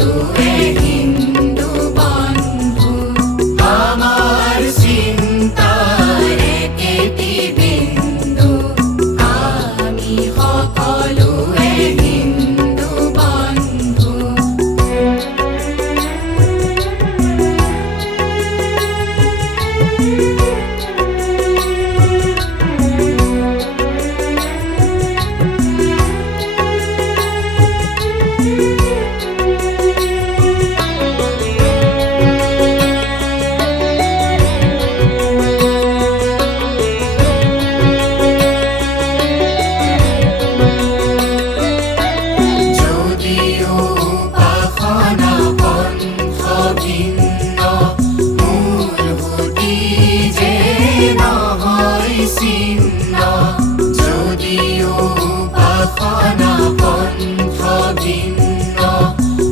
সকলুয়ে হিন্দু বন্ধু আমার চিন্তার একেটি বিন্দু আমি সকলুয়ে হিন্দু বন্ধু যদিও উপাসনা পন্থ ভিন্ন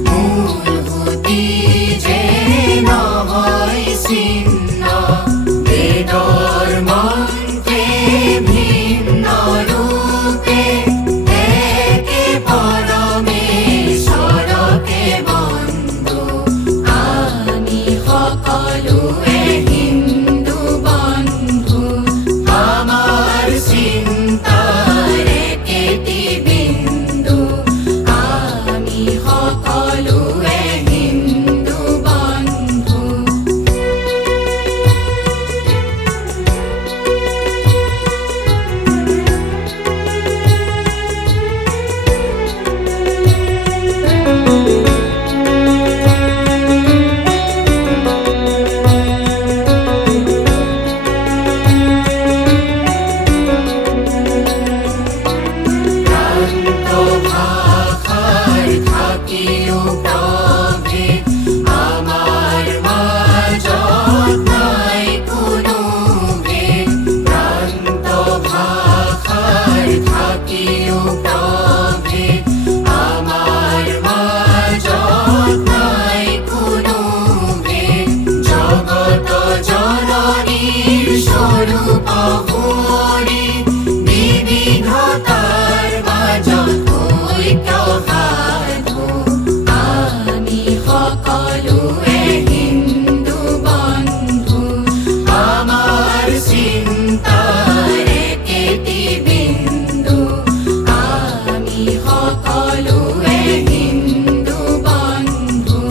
মূল ভূতি যে নহয় ছিন্ন বেদৰ মন্ত্ৰে ভিন্ন ৰূপে একে পৰমেশ্বৰকে বন্ধু আমি সকলোৱে হিন্দু বন্ধু আমার চিন্তার একেটি বিন্দু আমি সকলুয়ে হিন্দু বন্ধু থাকিও প্রভেদ আমার মাঝত নাই কোনো ভেদ প্রান্ত ভাষার থাকিও প্রভেদ আমার মাঝত নাই কোনো ভেদ জগত জননীর স্বরূপ হরি বিবিধতার মাজত ঐক্য সকলুয়ে হিন্দু বন্ধু আমার চিন্তার একেটি বিন্দু আমি সকলুয়ে হিন্দু বন্ধু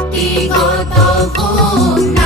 ব্যক্তিগত গুণ